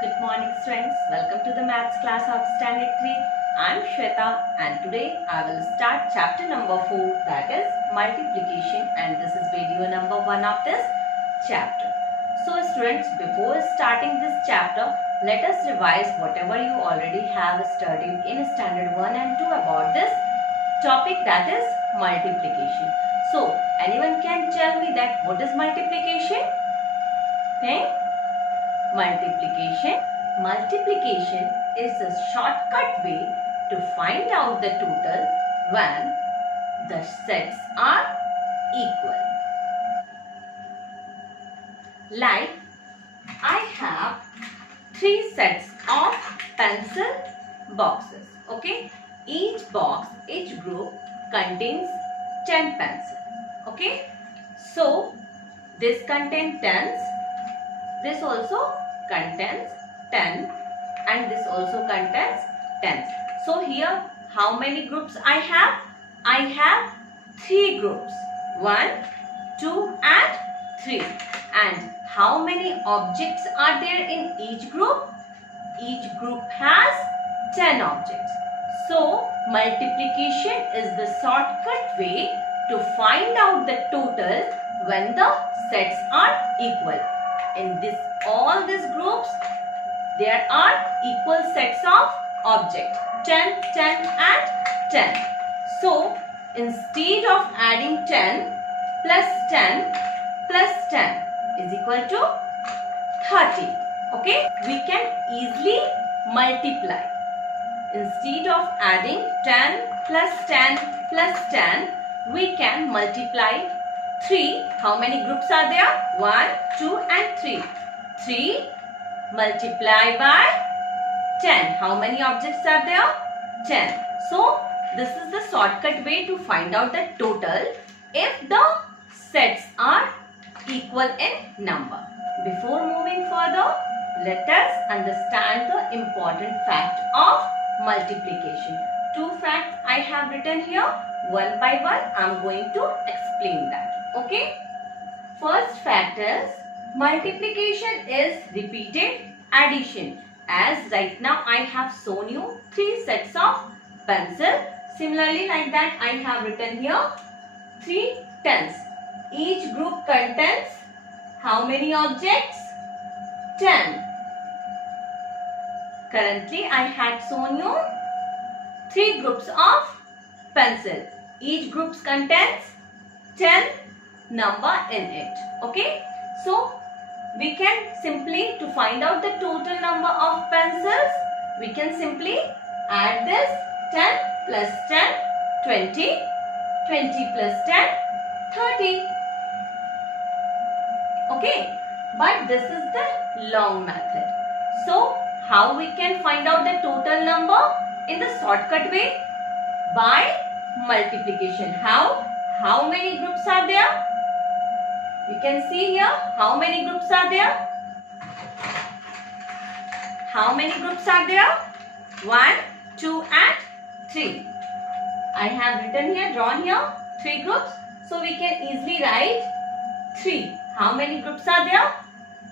Good morning students, welcome to the maths class of standard 3. I am Shweta and today I will start chapter number 4, that is multiplication, and this is video number 1 of this chapter. So students, before starting this chapter, let us revise whatever you already have studied in standard 1 and 2 about this topic, that is multiplication. So anyone can tell me that what is multiplication? Multiplication is a shortcut way to find out the total when the sets are equal. Like I have 3 sets of pencil boxes. Okay, each box, each group contains 10 pencils. Okay, so this contains 10s. This also contains 10 and this also contains 10. So here how many groups I have? I have 3 groups. 1, 2 and 3. And how many objects are there in each group? Each group has 10 objects. So multiplication is the shortcut way to find out the total when the sets are equal. In all these groups, there are equal sets of objects, 10, 10 and 10. So instead of adding 10 plus 10 plus 10 is equal to 30. Okay, we can easily multiply. Instead of adding 10 plus 10 plus 10, we can multiply 3. How many groups are there? 1, 2 and 3. 3 multiply by 10. How many objects are there? 10. So this is the shortcut way to find out the total if the sets are equal in number. Before moving further, let us understand the important fact of multiplication. 2 facts I have written here. One by one I am going to explain that. Okay. First fact is multiplication is repeated addition. As right now I have shown you 3 sets of pencil. Similarly like that I have written here 3 tens. Each group contains how many objects? 10. Currently I had shown you 3 groups of pencil. Each group contains 10 number in it. Okay, so we can simply, to find out the total number of pencils, we can simply add this 10 plus 10, 20, 20 plus 10, 30. Okay, but this is the long method. So how we can find out the total number? In the shortcut way, by multiplication. How many groups are there? You can see here how many groups are there. How many groups are there? 1, 2 and 3. I have written here, drawn here 3 groups. So we can easily write 3. How many groups are there?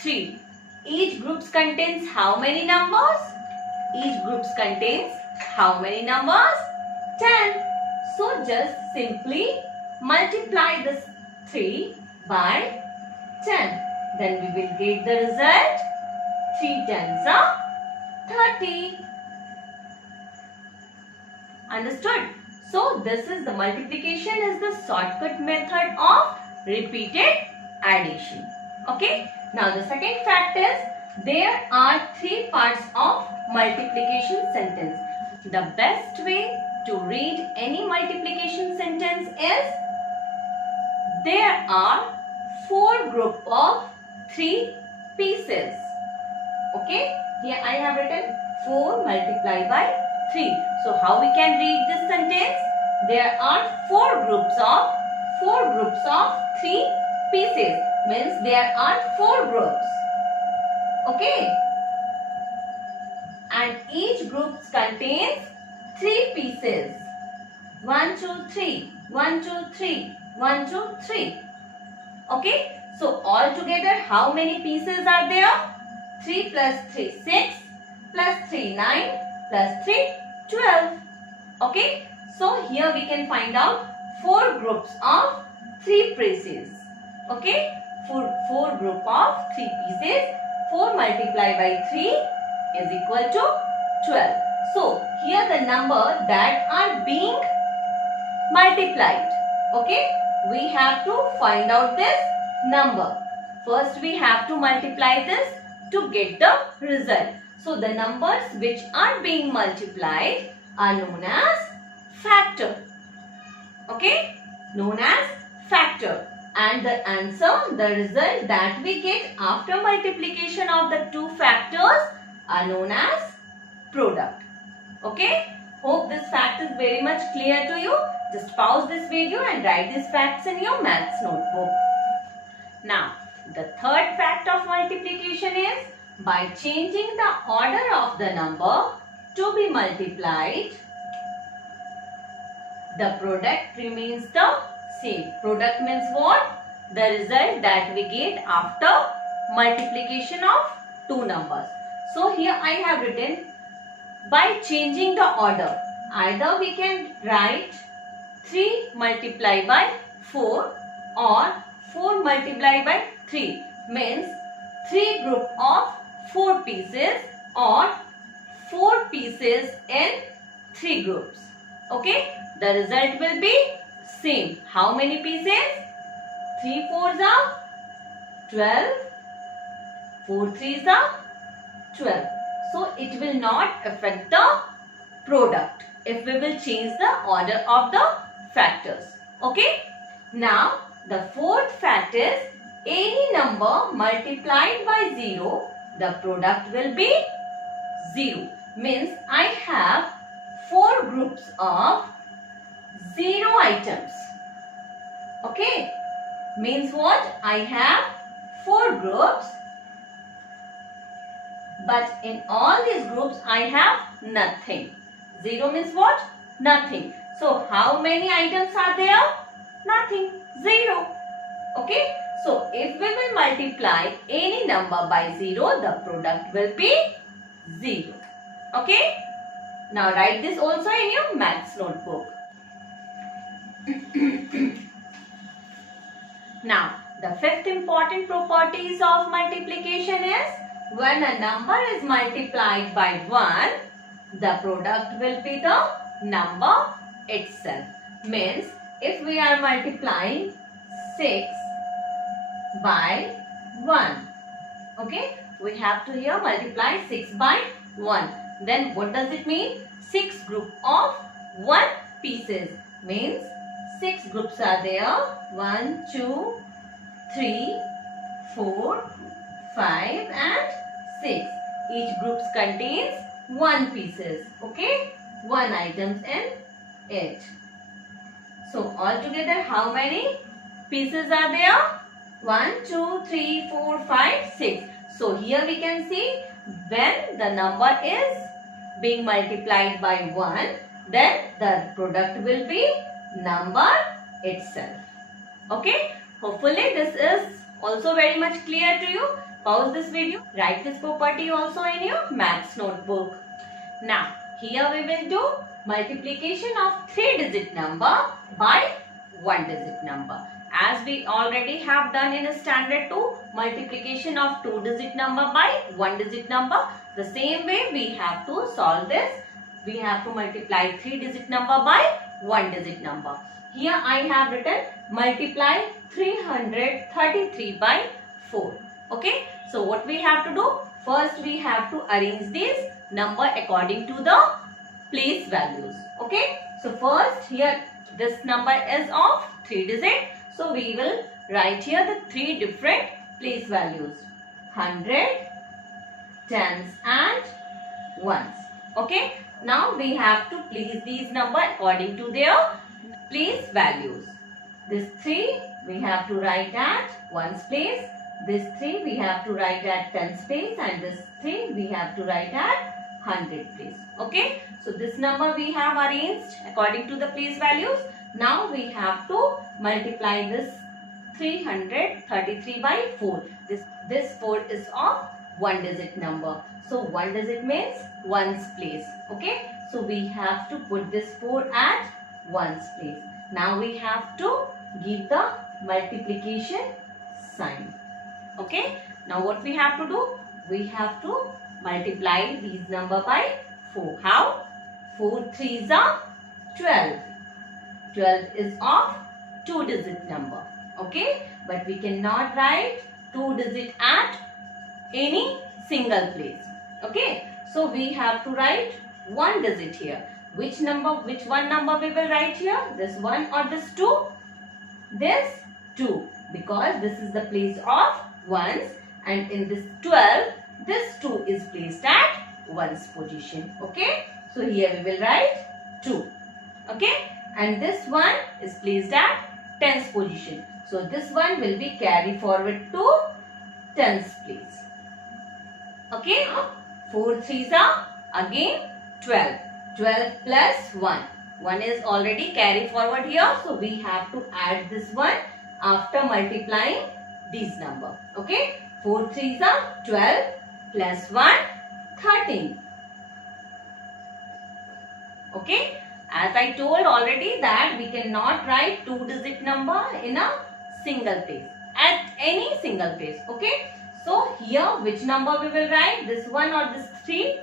3. Each group contains how many numbers? Each group contains how many numbers? 10. So just simply multiply this 3 by 10. Then we will get the result. 3 tens are 30. Understood? So this is the multiplication is the shortcut method of repeated addition. Okay. Now the second fact is there are 3 parts of multiplication sentence. The best way to read any multiplication sentence is there are 4 groups of 3 pieces. Okay, here I have written 4 multiplied by 3. So how we can read this sentence? There are 4 groups of 3 pieces. Means there are 4 groups. Okay, and each group contains 3 pieces. 1, 2, 3. 1, 2, 3. 1, 2, 3. Okay. So altogether how many pieces are there? 3 plus 3 6 plus 3 9 plus 3 12. Okay, so here we can find out 4 groups of 3 pieces. Okay, four group of 3 pieces. 4 multiplied by 3 is equal to 12. So here the number that are being multiplied. Okay, we have to find out this number. First we have to multiply this to get the result. So the numbers which are being multiplied are known as factor. Okay, known as factor. And the answer, the result that we get after multiplication of the two factors are known as product. Okay, hope this fact is very much clear to you. Just pause this video and write these facts in your maths notebook. Now, the third fact of multiplication is by changing the order of the number to be multiplied, the product remains the same. Product means what? The result that we get after multiplication of two numbers. So here I have written by changing the order. Either we can write 3 multiplied by 4 or 4 multiplied by 3, means 3 group of 4 pieces or 4 pieces in 3 groups. Okay, the result will be same. How many pieces? 3 4s are 12, 4 3s are 12. So it will not affect the product if we will change the order of the factors. Okay. Now the fourth fact is any number multiplied by 0, the product will be 0. Means I have 4 groups of 0 items. Okay. Means what? I have 4 groups, but in all these groups I have nothing. 0 means what? Nothing. So how many items are there? Nothing. 0. Okay. So if we will multiply any number by 0, the product will be 0. Okay. Now write this also in your maths notebook. Now the fifth important properties of multiplication is when a number is multiplied by 1, the product will be the number itself. Means if we are multiplying 6 by 1, okay, we have to here multiply 6 by 1. Then what does it mean? 6 group of 1 pieces. Means 6 groups are there. 1, 2, 3, 4, 5 and 6. Each group contains 1 pieces. Okay, 1 items in it. So altogether how many pieces are there? 1, 2, 3, 4, 5, 6. So here we can see when the number is being multiplied by 1, then the product will be number itself. Okay, hopefully this is also very much clear to you. Pause this video, write this property also in your maths notebook. Now here we will do multiplication of 3-digit number by 1-digit number. As we already have done in a standard 2, multiplication of 2-digit number by 1-digit number, the same way we have to solve this. We have to multiply 3-digit number by 1-digit number. Here I have written multiply 333 by 4. Okay, so what we have to do? First we have to arrange this number according to the place values. Okay, so first here this number is of 3 digit. So we will write here the 3 different place values: 100, tens and ones. Okay, now we have to place these number according to their place values. This 3 we have to write at ones place. This 3 we have to write at tens place, and this 3 we have to write at 100 place. Okay, so this number we have arranged according to the place values. Now we have to multiply this 333 by 4. This 4 is of one digit number. So one digit means ones place. Okay. So we have to put this 4 at ones place. Now we have to give the multiplication sign. Okay. Now what we have to do? We have to multiply these number by 4. How? 4 3s are 12. 12 is of 2 digit number. Okay. But we cannot write 2 digit at any single place. Okay. So we have to write 1 digit here. Which one number we will write here? This 1 or this 2? This 2. Because this is the place of ones, and in this 12, this 2 is placed at ones position. Okay. So here we will write 2. Okay. And this one is placed at tens position. So this one will be carried forward to tens place. Okay. 4 3s are again 12. 12 plus 1. 1 is already carried forward here. So we have to add this one after multiplying these number. Okay. 4 3s are 12 plus 1 13. Okay. As I told already that we cannot write 2 digit number in a single place. At any single place. Okay. So here which number we will write? This one or this 3?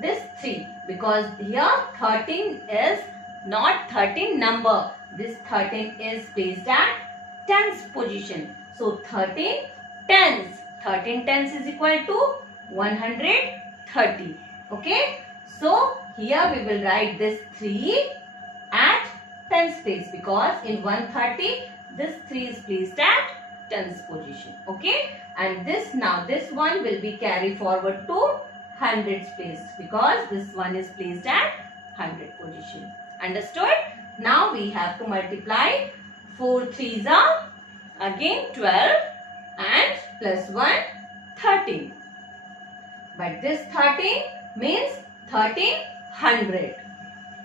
This 3. Because here 13 is not 13 number. This 13 is placed at tens position. So 13 tens. 13 tens is equal to 130. Okay. So here we will write this 3 at tens place, because in 130 this 3 is placed at tens position. Okay. And this one will be carried forward to hundreds place, because this one is placed at 100 position. Understood? Now we have to multiply 4 3s are again 12 and plus 1 13. But this 13 means 1300.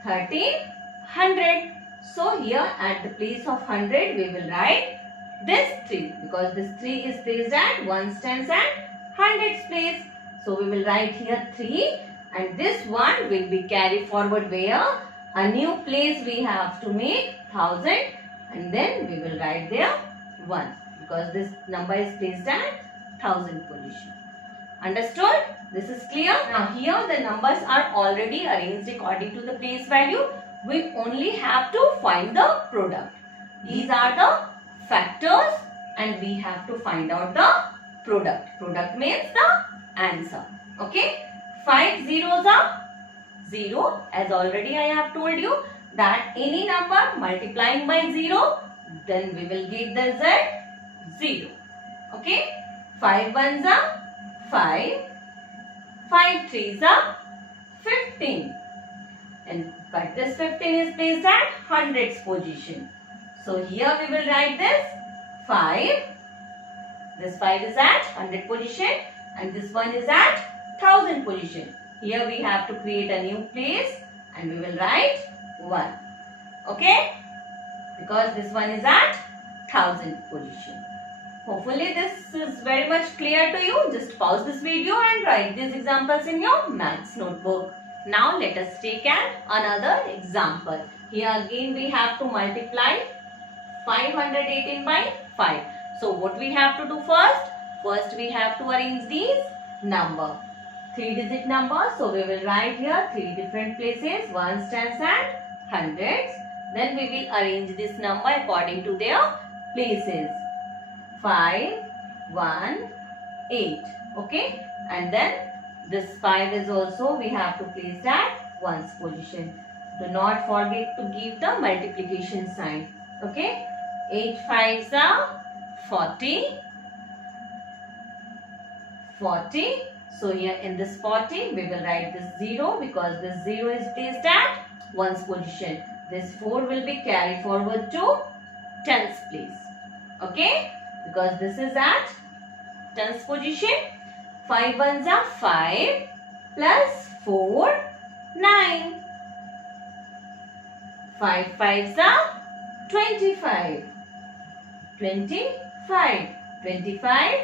1300. So here at the place of 100 we will write this 3, because this 3 is placed at ones, tens and hundreds place. So we will write here 3, and this one will be carried forward where? A new place we have to make 1000, and then we will write there 1, because this number is placed at 1000 position. Understood? This is clear? Now here the numbers are already arranged according to the place value. We only have to find the product. These are the factors, and we have to find out the product. Product means the answer. Okay. 5 zeros are 0, as already I have told you that any number multiplying by 0, then we will get the result 0. Okay. 5 ones are 5. 5 threes are 15. But this 15 is placed at hundreds position. So here we will write this 5. This 5 is at 100 position, and this one is at 1000 position. Here we have to create a new place, and we will write 1. Okay? Because this one is at 1000 position. Hopefully this is very much clear to you. Just pause this video and write these examples in your maths notebook. Now let us take another example. Here again we have to multiply 518 by 5. So what we have to do first? First we have to arrange these number. 3-digit number. So we will write here 3 different places, ones, tens and hundreds. Then we will arrange this number according to their places. 5, 1, 8. Okay. And then this 5 is also we have to place at ones position. Do not forget to give the multiplication sign. Okay. 8 5s are 40. 40. So here in this 40 we will write this 0, because this 0 is placed at ones position. This 4 will be carried forward to tens place. Okay. Because this is at tens position. 5 ones are 5 plus 4, 9. 5 5s are 25. 25. 25,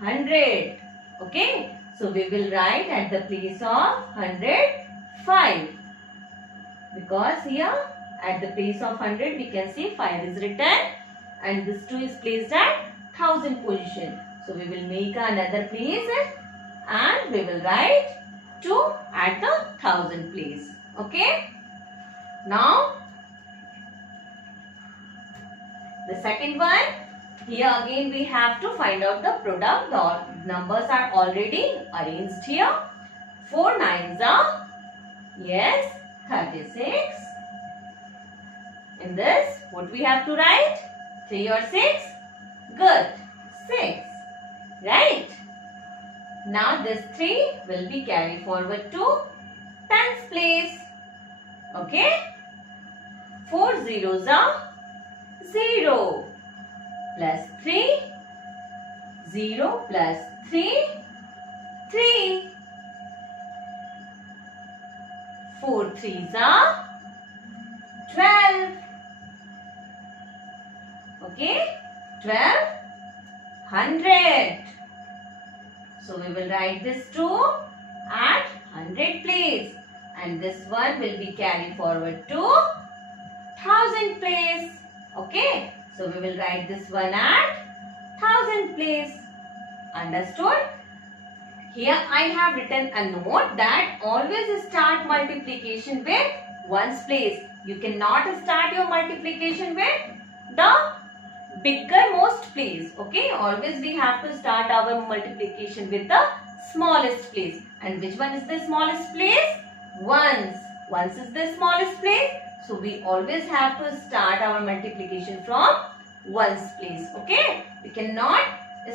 100. Okay. So we will write at the place of 100, 5. Because here at the place of 100 we can see 5 is written and this 2 is placed at 1000 position. So we will make another place and we will write 2 at the 1000 place. Okay. Now the second one, here again we have to find out the product. The numbers are already arranged here. 4 nines are, yes, 36. In this, what we have to write? 3 or 6? Good. 6. Right? Now this 3 will be carried forward to tens place. Okay? 4 zeros are 0 plus 3. 0 plus 3. 3. 4 threes are 12. Okay, 12, 100. So we will write this 2 at 100 place and this one will be carried forward to 1000 place. Okay, so we will write this one at 1000 place. Understood? Here I have written a note that always start multiplication with ones place. You cannot start your multiplication with the bigger most place. Okay, always we have to start our multiplication with the smallest place. And which one is the smallest place? Ones. Ones is the smallest place. So we always have to start our multiplication from ones place. Okay, we cannot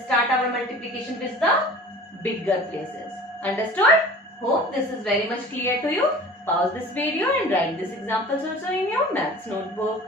start our multiplication with the bigger places. Understood? Hope this is very much clear to you. Pause this video and write these examples also in your maths notebook.